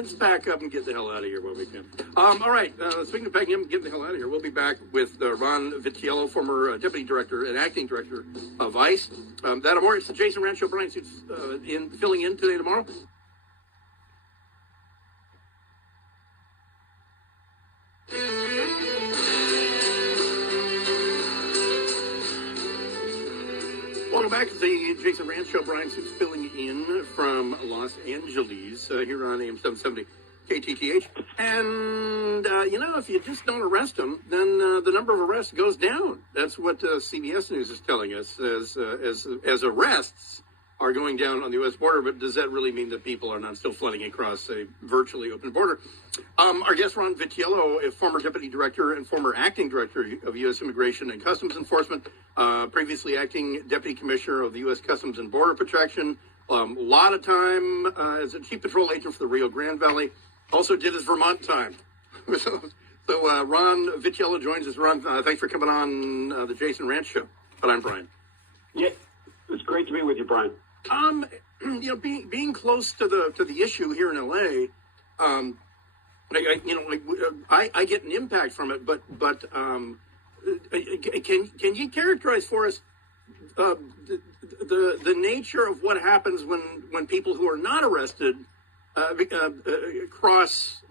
let's back up and get the hell out of here when we can. All right, speaking of backing up and getting the hell out of here, we'll be back with Ron Vitiello, former Deputy Director and Acting Director of ICE. That and more. It's the JASON RANTZ Show. Bryan Suits filling in today, tomorrow. Welcome back to the JASON RANTZ Show. Bryan Suits filling in from Los Angeles here on AM 770 KTTH. And, if you just don't arrest them, then the number of arrests goes down. That's what CBS News is telling us as arrests are going down on the U.S. border. But does that really mean that people are not still flooding across a virtually open border? Our guest, Ron Vitiello, a former Deputy Director and former Acting Director of U.S. Immigration and Customs Enforcement, previously Acting Deputy Commissioner of the U.S. Customs and Border Protection, a lot of time as a Chief Patrol Agent for the Rio Grande Valley, also did his Vermont time. So Ron Vitiello joins us. Ron, thanks for coming on the JASON RANTZ Show. But I'm Bryan. Yeah, it's great to be with you, Bryan. Being close to the issue here in LA, I get an impact from it. But can you characterize for us the nature of what happens when people who are not arrested cross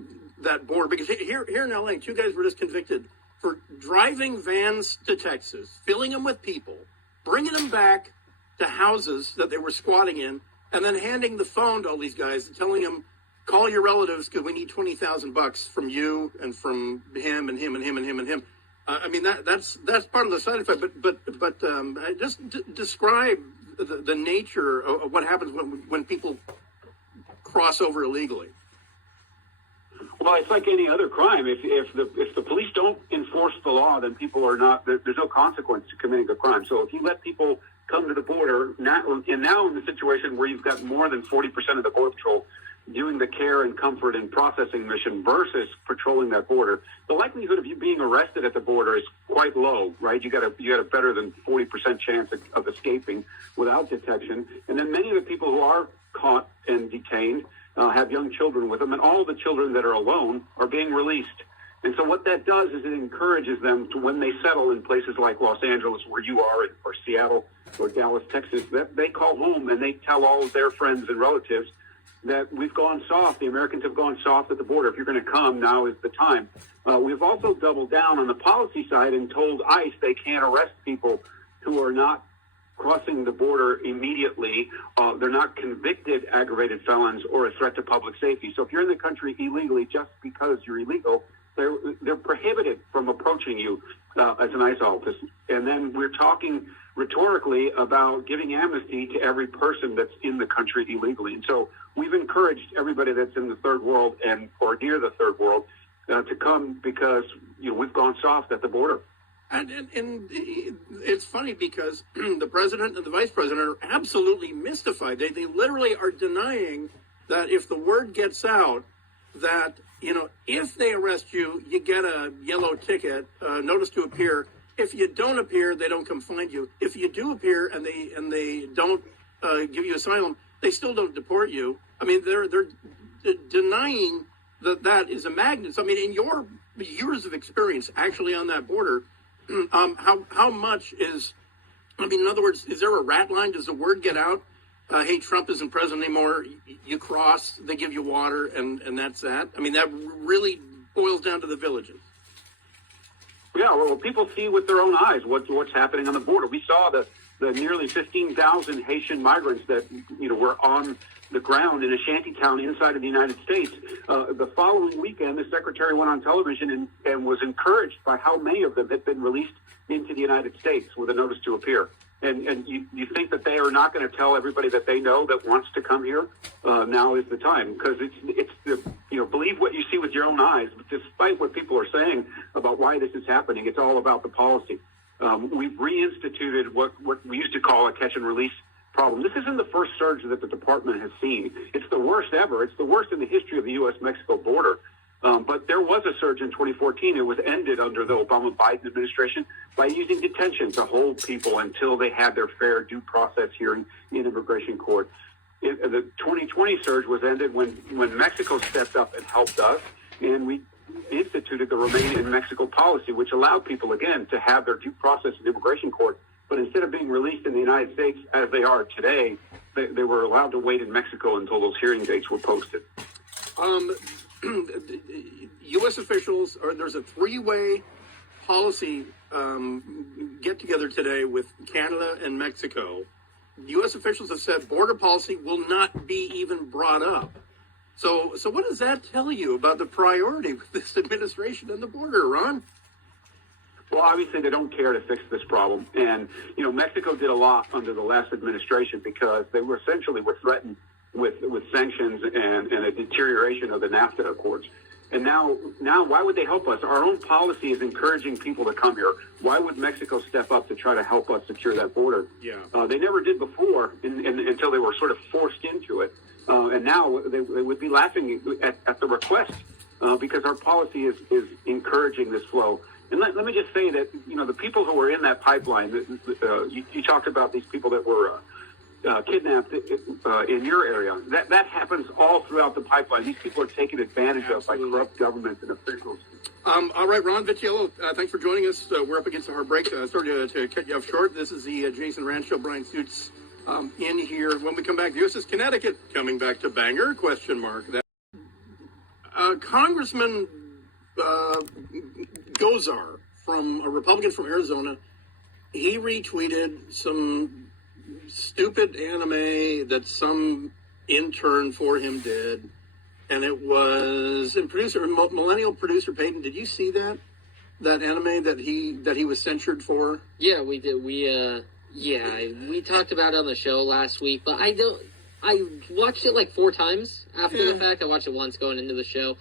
that border? Because here in LA, 2 guys were just convicted for driving vans to Texas, filling them with people, bringing them back to houses that they were squatting in, and then handing the phone to all these guys and telling them, call your relatives because we need $20,000 from you and from him and him and him and him and him. That's part of the side effect. But just describe the nature of what happens when people cross over illegally. Well, it's like any other crime. If the police don't enforce the law, then people are not. There's no consequence to committing a crime. So if you let people come to the border, now in the situation where you've got more than 40% of the Border Patrol doing the care and comfort and processing mission versus patrolling that border, the likelihood of you being arrested at the border is quite low, right? You got a better than 40% chance of escaping without detection. And then many of the people who are caught and detained have young children with them, and all the children that are alone are being released. And so what that does is it encourages them to, when they settle in places like Los Angeles, where you are, or Seattle, or Dallas, Texas, that they call home and they tell all of their friends and relatives that we've gone soft. The Americans have gone soft at the border. If you're going to come, now is the time. We've also doubled down on the policy side and told ICE they can't arrest people who are not crossing the border immediately. They're not convicted aggravated felons or a threat to public safety. So if you're in the country illegally just because you're illegal, they're prohibited from approaching you as an ICE office. And then we're talking rhetorically about giving amnesty to every person that's in the country illegally. And so we've encouraged everybody that's in the third world or near the third world to come because we've gone soft at the border. And it's funny because the president and the vice president are absolutely mystified. They literally are denying that if the word gets out that, if they arrest you, you get a yellow ticket, notice to appear. If you don't appear, they don't come find you. If you do appear and they don't give you asylum, they still don't deport you. I mean, they're denying that is a magnet. So, I mean, in your years of experience actually on that border, how much is, in other words, is there a rat line? Does the word get out? Hey, Trump isn't president anymore. You cross, they give you water, and that's that. I mean, that really boils down to the villages. Yeah, well, people see with their own eyes what's happening on the border. We saw the nearly 15,000 Haitian migrants that were on the ground in a shanty town inside of the United States. The following weekend, the secretary went on television and was encouraged by how many of them had been released into the United States with a notice to appear. And you think that they are not going to tell everybody that they know that wants to come here? Now is the time, because it's the believe what you see with your own eyes. But despite what people are saying about why this is happening, it's all about the policy. We've reinstituted what we used to call a catch and release problem. This isn't the first surge that the department has seen. It's the worst ever. It's the worst in the history of the U.S.-Mexico border. But there was a surge in 2014. It was ended under the Obama-Biden administration by using detention to hold people until they had their fair due process hearing in immigration court. the 2020 surge was ended when Mexico stepped up and helped us, and we instituted the Remain in Mexico policy, which allowed people, again, to have their due process in immigration court. But instead of being released in the United States, as they are today, they were allowed to wait in Mexico until those hearing dates were posted. U.S. officials, there's a three-way policy get-together today with Canada and Mexico. U.S. officials have said border policy will not be even brought up. So what does that tell you about the priority with this administration and the border, Ron? Well, obviously they don't care to fix this problem. And, Mexico did a lot under the last administration because they were essentially threatened with sanctions and a deterioration of the NAFTA Accords. And now, why would they help us? Our own policy is encouraging people to come here. Why would Mexico step up to try to help us secure that border? Yeah. They never did before until they were sort of forced into it. And now they would be laughing at the request because our policy is encouraging this flow. And let me just say that, the people who were in that pipeline, you talked about these people that were kidnapped in your area. That happens all throughout the pipeline. These people are taken advantage of by corrupt governments and officials. All right, Ron Vitiello, thanks for joining us. We're up against our break. Sorry to cut you off short. This is the JASON RANTZ Show. Bryan Suits in here. When we come back, the USS Connecticut coming back to Bangor, ? Congressman Gozar, from a Republican from Arizona, he retweeted some stupid anime that some intern for him did, and it was millennial producer Peyton. Did you see that anime that he was censured for? Yeah, we did. We talked about it on the show last week, but I watched it like 4 times after the fact. I watched it once going into the show.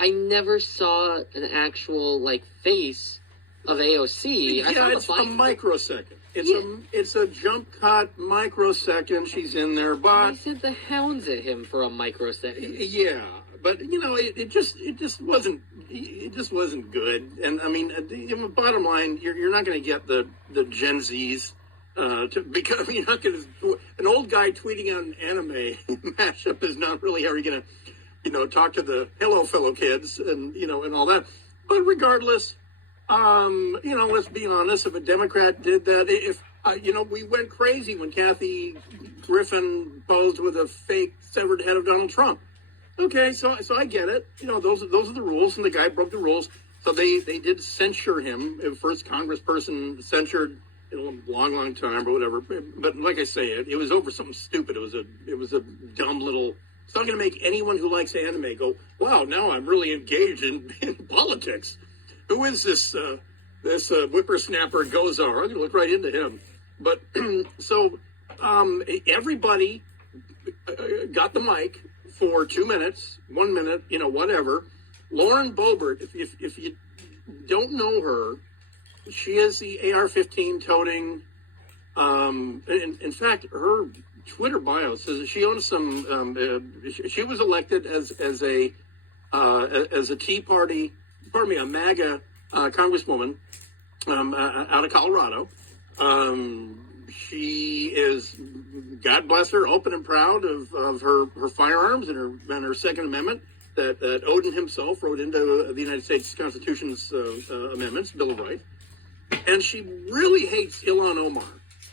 I never saw an actual face of AOC. It's a microsecond. It's a jump cut microsecond. She's in there, but I sent the hounds at him for a microsecond. Yeah, but it just wasn't good. And I mean, bottom line, you're not going to get the Gen Zs because you're not going to. An old guy tweeting on anime mashup is not really how you're going to talk to the hello fellow kids and and all that. But regardless. Let's be honest, if a Democrat did that, if, we went crazy when Kathy Griffin posed with a fake severed head of Donald Trump. Okay, so I get it. Those are the rules, and the guy broke the rules. So they did censure him. First congressperson censured in a long time or whatever. But like I say, it was over something stupid. It was a dumb little. It's not going to make anyone who likes anime go, wow, now I'm really engaged in politics. Who is this whippersnapper Gozar? I'm going to look right into him. But everybody got the mic for 2 minutes, 1 minute, whatever. Lauren Boebert, if you don't know her, she is the AR-15 toting. In fact, her Twitter bio says that she owns some. She was elected as a Tea Party. A MAGA congresswoman out of Colorado. She is, God bless her, open and proud of her firearms and her Second Amendment that Odin himself wrote into the United States Constitution's amendments, Bill of Rights. And she really hates Ilhan Omar,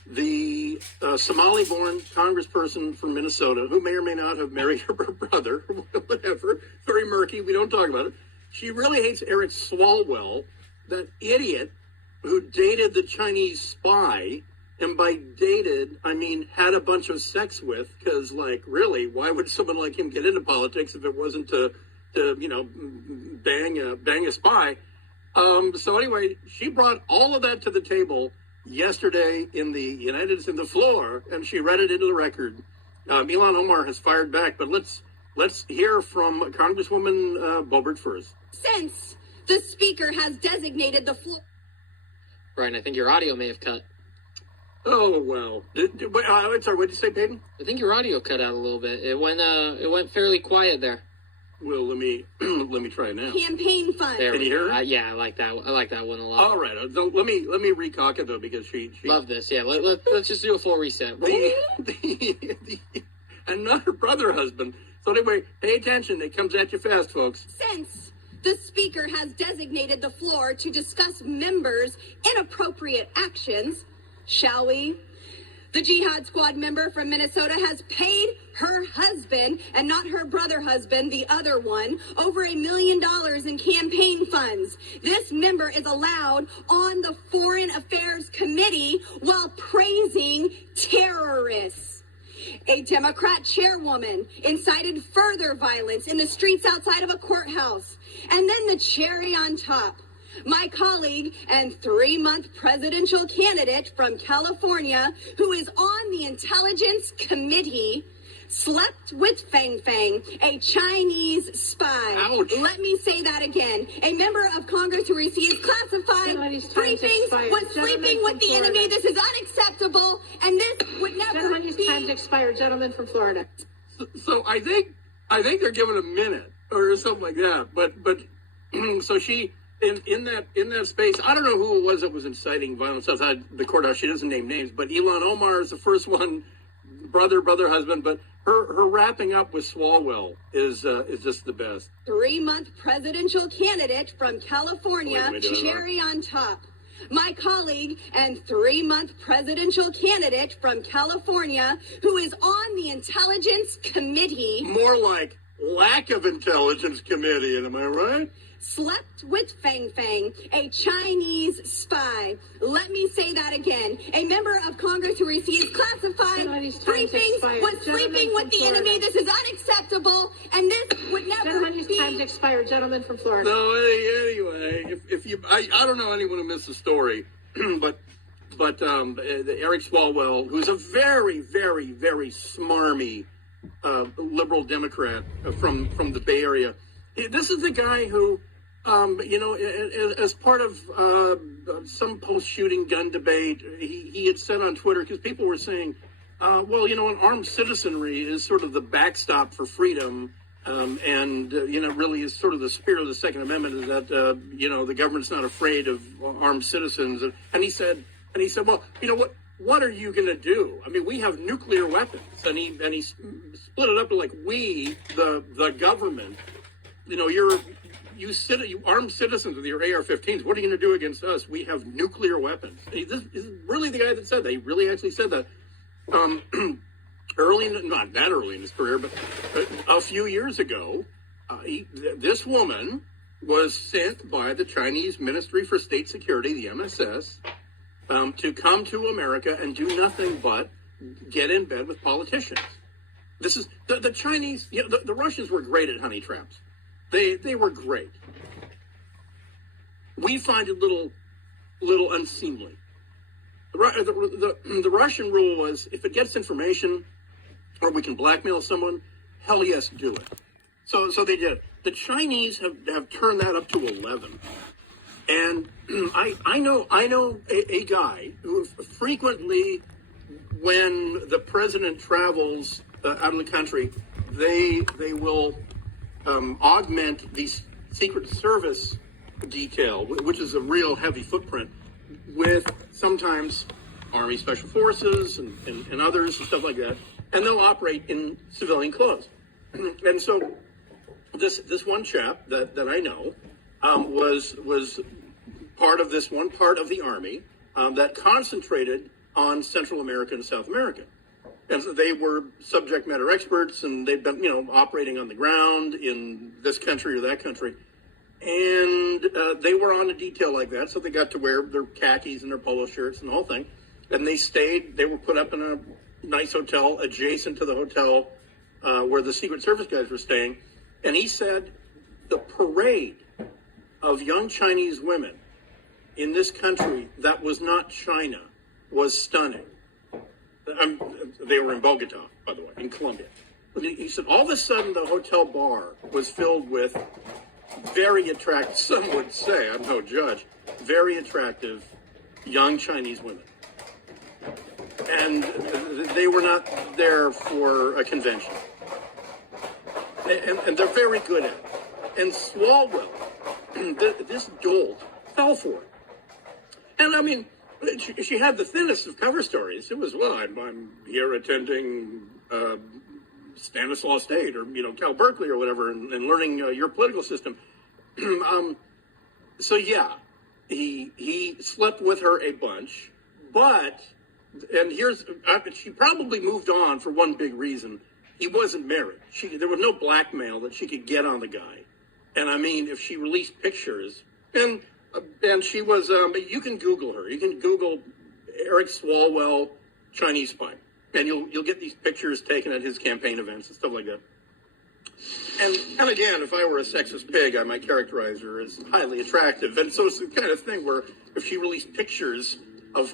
the Somali-born congressperson from Minnesota, who may or may not have married her brother, whatever. Very murky. We don't talk about it. She really hates Eric Swalwell, that idiot who dated the Chinese spy, and by dated, I mean had a bunch of sex with, because, really, why would someone like him get into politics if it wasn't to bang a spy? So anyway, she brought all of that to the table yesterday in the floor, and she read it into the record. Ilhan Omar has fired back, but let's hear from Congresswoman Boebert first. Since the speaker has designated the floor. Brian, I think your audio may have cut. Oh, well. Sorry, what did you say, Peyton? I think your audio cut out a little bit. It went fairly quiet there. Well, let me try it now. Campaign fund. There Can you hear it? Yeah, I like that. I like that one a lot. All right. Let me recock it though, because she love this. Yeah, let's just do a full reset. and not her brother husband. So anyway, pay attention. It comes at you fast, folks. Since the speaker has designated the floor to discuss members' inappropriate actions, shall we? The Jihad Squad member from Minnesota has paid her husband, and not her brother husband, the other one, over $1 million in campaign funds. This member is allowed on the Foreign Affairs Committee while praising terrorists. A Democrat chairwoman incited further violence in the streets outside of a courthouse. And then the cherry on top. My colleague and 3-month presidential candidate from California, who is on the Intelligence Committee, slept with Fang Fang, a Chinese spy. Ouch. Let me say that again. A member of Congress who receives classified briefings was sleeping with the enemy. This is unacceptable, and this would never Gentlemen, his be... time's expired. Gentleman from Florida. So I think they're giving a minute or something like that. But so she in that space, I don't know who it was that was inciting violence outside the courthouse. She doesn't name names, but Ilhan Omar is the first one, brother, husband. But her wrapping up with Swalwell is just the best. 3-month presidential candidate from California, Wait, cherry on top. My colleague and 3-month presidential candidate from California, who is on the Intelligence Committee, More like lack of intelligence committee, am I right? slept with Fang Fang, a Chinese spy. Let me say that again. A member of Congress who receives classified Gentlemen, his time's briefings expired. was sleeping Gentleman with from the Florida. enemy. This is unacceptable, and this would never Gentlemen, his be... time's expired. Gentleman from Florida. No, anyway, if you, I don't know anyone who missed the story, but Eric Swalwell, who's a very, very, very smarmy liberal Democrat from the Bay Area. This is the guy who, as part of some post-shooting gun debate, he had said on Twitter, because people were saying, an armed citizenry is sort of the backstop for freedom, really is sort of the spirit of the Second Amendment, is that, the government's not afraid of armed citizens. And he said, well, you know what are you going to do? I mean, we have nuclear weapons. And he split it up to like, we, the government, you armed citizens with your AR-15s. What are you going to do against us? We have nuclear weapons. This is really the guy that said that. He really actually said that. Not that early in his career, but a few years ago, this woman was sent by the Chinese Ministry for State Security, the MSS, to come to America and do nothing but get in bed with politicians. This is the Chinese. The Russians were great at honey traps. They were great. We find it little unseemly. The Russian rule was, if it gets information or we can blackmail someone, hell yes, do it. So they did. The Chinese have turned that up to 11. And I know a guy who frequently, when the president travels out of the country, they will augment the Secret Service detail, which is a real heavy footprint, with sometimes Army Special Forces and others and stuff like that, and they'll operate in civilian clothes. And so this one chap that I know was part of this one part of the Army that concentrated on Central America and South America. And so they were subject matter experts, and they've been, operating on the ground in this country or that country. And they were on a detail like that, so they got to wear their khakis and their polo shirts and the whole thing. And they were put up in a nice hotel adjacent to the hotel where the Secret Service guys were staying. And he said the parade of young Chinese women in this country that was not China was stunning. They were in Bogota, by the way, in Colombia. But he said all of a sudden the hotel bar was filled with very attractive, some would say, I'm no judge, very attractive young Chinese women. And they were not there for a convention. And they're very good at it. And Swalwell, this dolt, fell for it. And I mean, she had the thinnest of cover stories. It was, I'm here attending Stanislaus State or, Cal Berkeley or whatever and learning your political system. So yeah, he slept with her a bunch, but, and she probably moved on for one big reason. He wasn't married. There was no blackmail that she could get on the guy. And I mean, if she released pictures, and she was, you can Google her. You can Google Eric Swalwell, Chinese spy, and you'll get these pictures taken at his campaign events and stuff like that. And again, if I were a sexist pig, I might characterize her as highly attractive. And so it's the kind of thing where if she released pictures of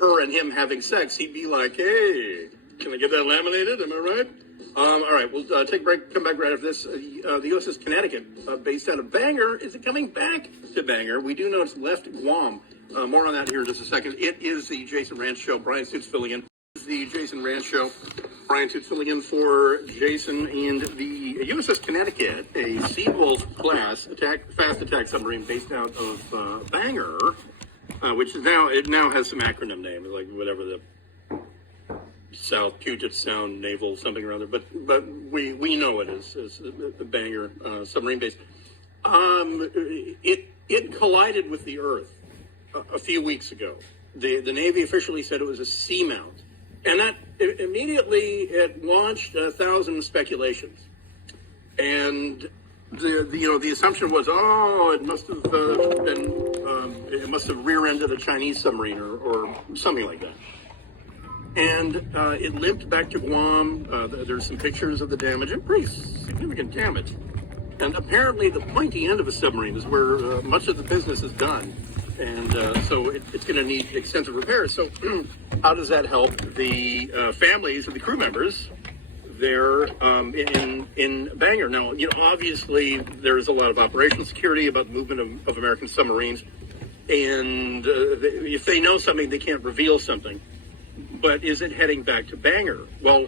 her and him having sex, he'd be like, hey, can I get that laminated? Am I right? All right, we'll take a break, come back right after this. The USS Connecticut, based out of Bangor, is it coming back to Bangor? We do know it's left Guam. More on that here in just a second. It is the Jason Rantz Show. Bryan Suits filling in. It's the Jason Rantz Show. Bryan Suits filling in for Jason and the USS Connecticut, a Seawolf class fast attack submarine based out of Bangor, which is now has some acronym names, like whatever the South Puget Sound Naval something or other, but we know it as the Bangor submarine base. It collided with the Earth a few weeks ago. The Navy officially said it was a seamount, and that immediately it launched 1,000 speculations. And the assumption was, it must have it must have rear-ended a Chinese submarine or something like that. And it limped back to Guam. There's some pictures of the damage, and pretty significant damage. And apparently the pointy end of a submarine is where much of the business is done. And so it's going to need extensive repairs. So how does that help the families of the crew members there in Bangor? Now, obviously there's a lot of operational security about the movement of American submarines. And if they know something, they can't reveal something. But is it heading back to Bangor? Well,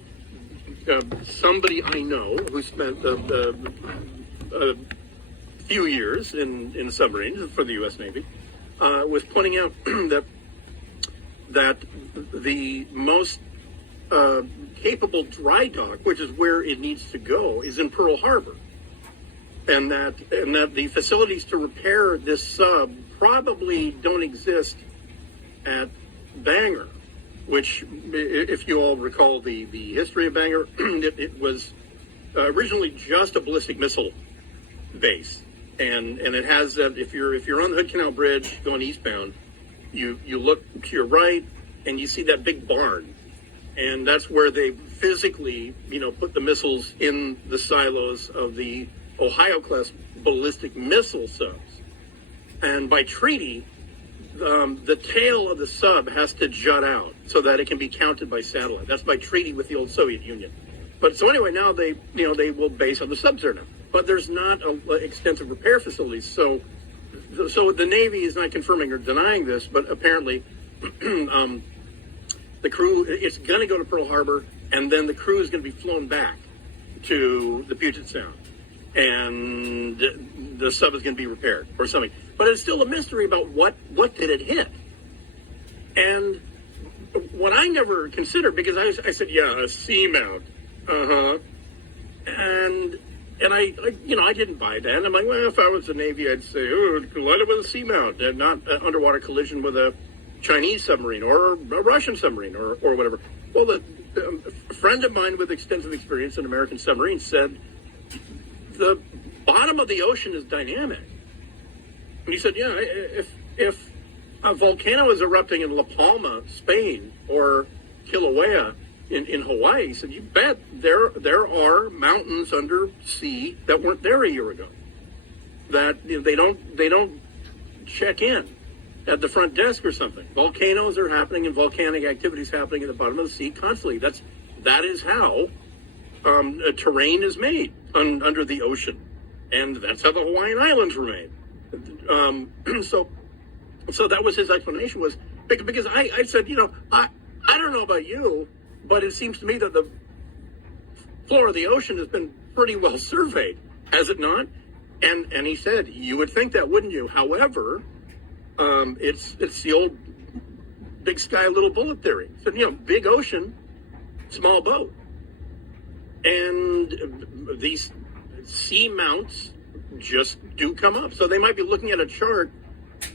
somebody I know who spent a few years in submarines for the U.S. Navy was pointing out that the most capable dry dock, which is where it needs to go, is in Pearl Harbor, and that the facilities to repair this sub probably don't exist at Bangor. Which, if you all recall the history of Bangor, it was originally just a ballistic missile base, and it has if you're on the Hood Canal Bridge going eastbound, you look to your right and you see that big barn, and that's where they physically put the missiles in the silos of the Ohio class ballistic missile subs, and by treaty. The tail of the sub has to jut out so that it can be counted by satellite. That's by treaty with the old Soviet Union. But so anyway, now they will base on the subs there now. But there's not extensive repair facilities. So the Navy is not confirming or denying this, but apparently the crew, it's going to go to Pearl Harbor, and then the crew is going to be flown back to the Puget Sound. And the sub is going to be repaired or something. But it's still a mystery about what did it hit. And what I never considered, because I said, yeah, a seamount. And I didn't buy that. And I'm like, well, if I was the Navy, I'd say, it collided with a seamount and not an underwater collision with a Chinese submarine or a Russian submarine or whatever. Well, a friend of mine with extensive experience in American submarines said, the bottom of the ocean is dynamic. And he said, yeah, if a volcano is erupting in La Palma, Spain, or Kilauea in Hawaii, he said, you bet there are mountains under sea that weren't there a year ago. That they don't check in at the front desk or something. Volcanoes are happening and volcanic activities happening at the bottom of the sea constantly. That is how terrain is made under the ocean, and that's how the Hawaiian Islands were made. So that was his explanation, was because I said, I don't know about you, but it seems to me that the floor of the ocean has been pretty well surveyed, has it not? And he said, you would think that, wouldn't you? However, it's the old big sky, little bullet theory. So, big ocean, small boat. And these C mounts just do come up. So they might be looking at a chart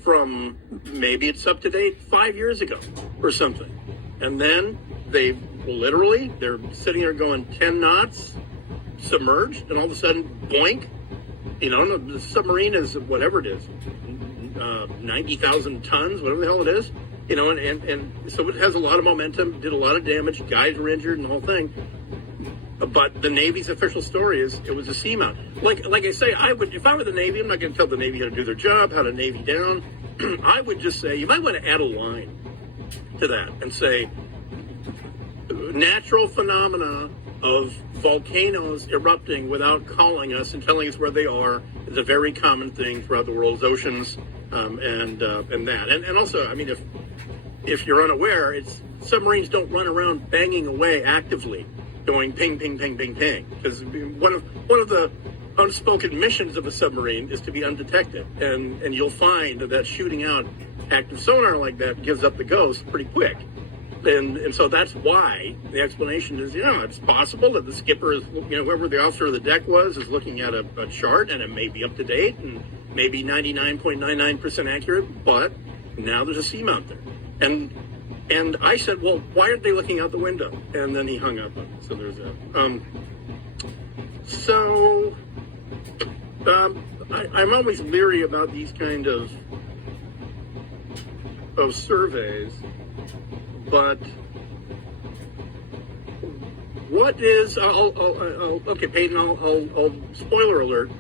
from maybe it's up to date 5 years ago or something. And then they're sitting there going 10 knots, submerged, and all of a sudden, boink, the submarine is whatever it is, 90,000 tons, whatever the hell it is, and so it has a lot of momentum, did a lot of damage, guys were injured and the whole thing. But the Navy's official story is it was a seamount. Like I say, if I were the Navy, I'm not going to tell the Navy how to do their job, how to Navy down. I would just say, you might want to add a line to that and say, natural phenomena of volcanoes erupting without calling us and telling us where they are is a very common thing throughout the world's oceans, and that. And also, I mean, if you're unaware, submarines don't run around banging away actively, going ping, ping, ping, ping, ping. Because one of the unspoken missions of a submarine is to be undetected, and you'll find that shooting out active sonar like that gives up the ghost pretty quick. And so that's why the explanation is, it's possible that the skipper is, whoever the officer of the deck was, is looking at a chart, and it may be up to date and maybe 99.99% accurate, but now there's a seamount there. And I said, well, why aren't they looking out the window? And then he hung up on it. So there's that. I'm always leery about these kind of surveys. But what is? Okay, Peyton. I'll spoiler alert.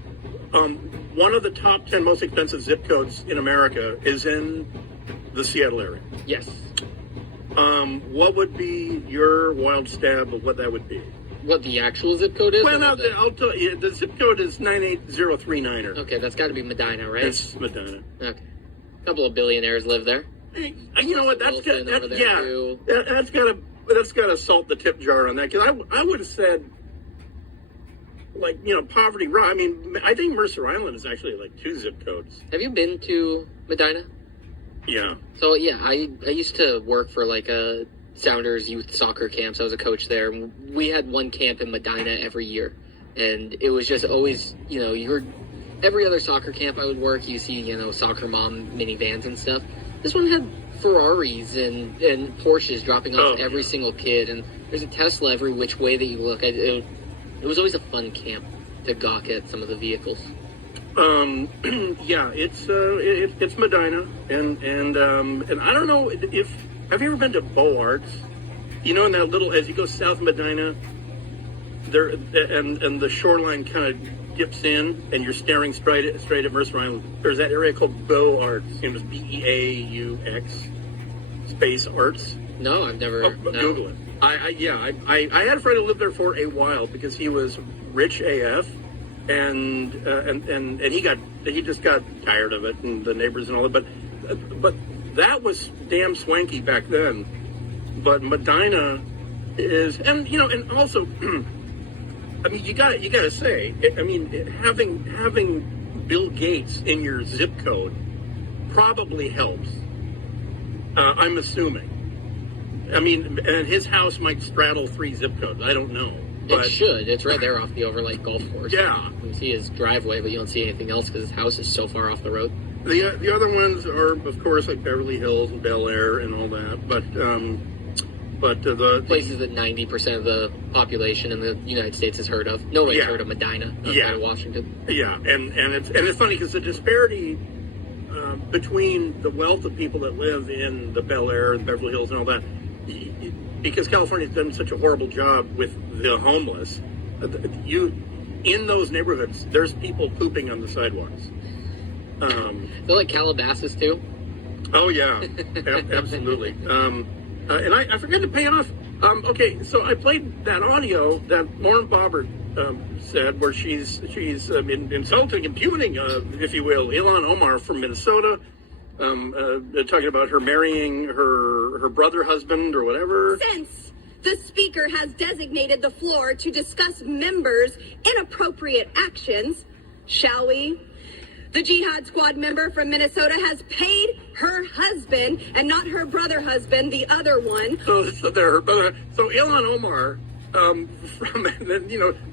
One of the top 10 most expensive zip codes in America is in the Seattle area. Yes. What would be your wild stab of what that would be? What the actual zip code is? Well, no, I'll tell you. The zip code is 98039. Okay, that's got to be Medina, right? It's Medina. Okay. A couple of billionaires live there. You know what? That's got to salt the tip jar on that, because I would have said, like, Poverty Row. I mean, I think Mercer Island is actually like 2 zip codes. Have you been to Medina? Yeah. So yeah, I used to work for like a Sounders youth soccer camps. I was a coach there. We had one camp in Medina every year, and it was just always, every other soccer camp I would work, you see, soccer mom minivans and stuff. This one had Ferraris and Porsches dropping off every single kid, and there's a Tesla every which way that you look. It was always a fun camp to gawk at some of the vehicles. Yeah, it's Medina, and I don't know if have you ever been to Beaux Arts? In that little, as you go south of Medina, there and the shoreline kind of dips in, and you're staring straight at Mercer Island. There's that area called Beaux Arts. It was BEAUX space arts. No, I've never. Google it. I had a friend who lived there for a while because he was rich AF, and he just got tired of it and the neighbors and all that. But that was damn swanky back then. But Medina is, and also. I mean, you gotta say. I mean, having Bill Gates in your zip code probably helps. I'm assuming. I mean, and his house might straddle 3 zip codes. I don't know. But it should. It's right there off the Overlight Golf Course. Yeah. You can see his driveway, but you don't see anything else because his house is so far off the road. The other ones are, of course, like Beverly Hills and Bel Air and all that. But the places that 90% of the population in the United States has heard of. Nobody's heard of Medina outside of Washington. Yeah, and it's funny because the disparity between the wealth of people that live in the Bel Air and Beverly Hills and all that, because California's done such a horrible job with the homeless, in those neighborhoods, there's people pooping on the sidewalks. They're like Calabasas too. Oh yeah, absolutely. And I forgot to pay off. Okay, so I played that audio that Lauren Boebert said, where she's insulting, impugning, if you will, Ilhan Omar from Minnesota, talking about her marrying her brother husband or whatever. Since the speaker has designated the floor to discuss members' inappropriate actions, shall we? The Jihad Squad member from Minnesota has paid her husband, and not her brother husband, the other one. So they're her brother. So Ilhan Omar from,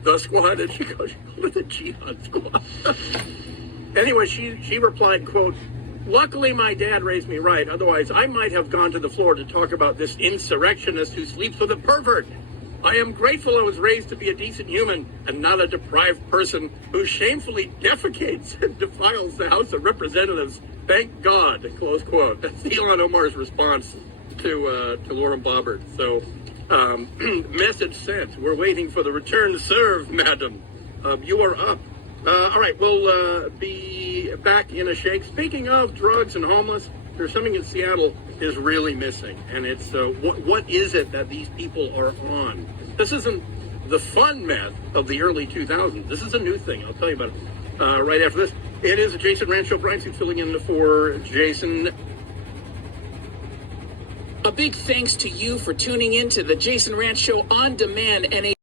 the squad, and she goes, the jihad squad. Anyway, she replied, quote, "Luckily, my dad raised me right. Otherwise, I might have gone to the floor to talk about this insurrectionist who sleeps with a pervert. I am grateful I was raised to be a decent human and not a deprived person who shamefully defecates and defiles the House of Representatives. Thank God," close quote. That's Ilhan Omar's response to Lauren Boebert. So, message sent. We're waiting for the return to serve, madam. You are up. All right, we'll be back in a shake. Speaking of drugs and homeless, there's something in Seattle is really missing, and it's what is it that these people are on? This isn't the fun meth of the early 2000s. This is a new thing. I'll tell you about it right after this. It is a Jason Rantz Show. Bryan Suits filling in for Jason. A big thanks to you for tuning in to the Jason Rantz Show on demand and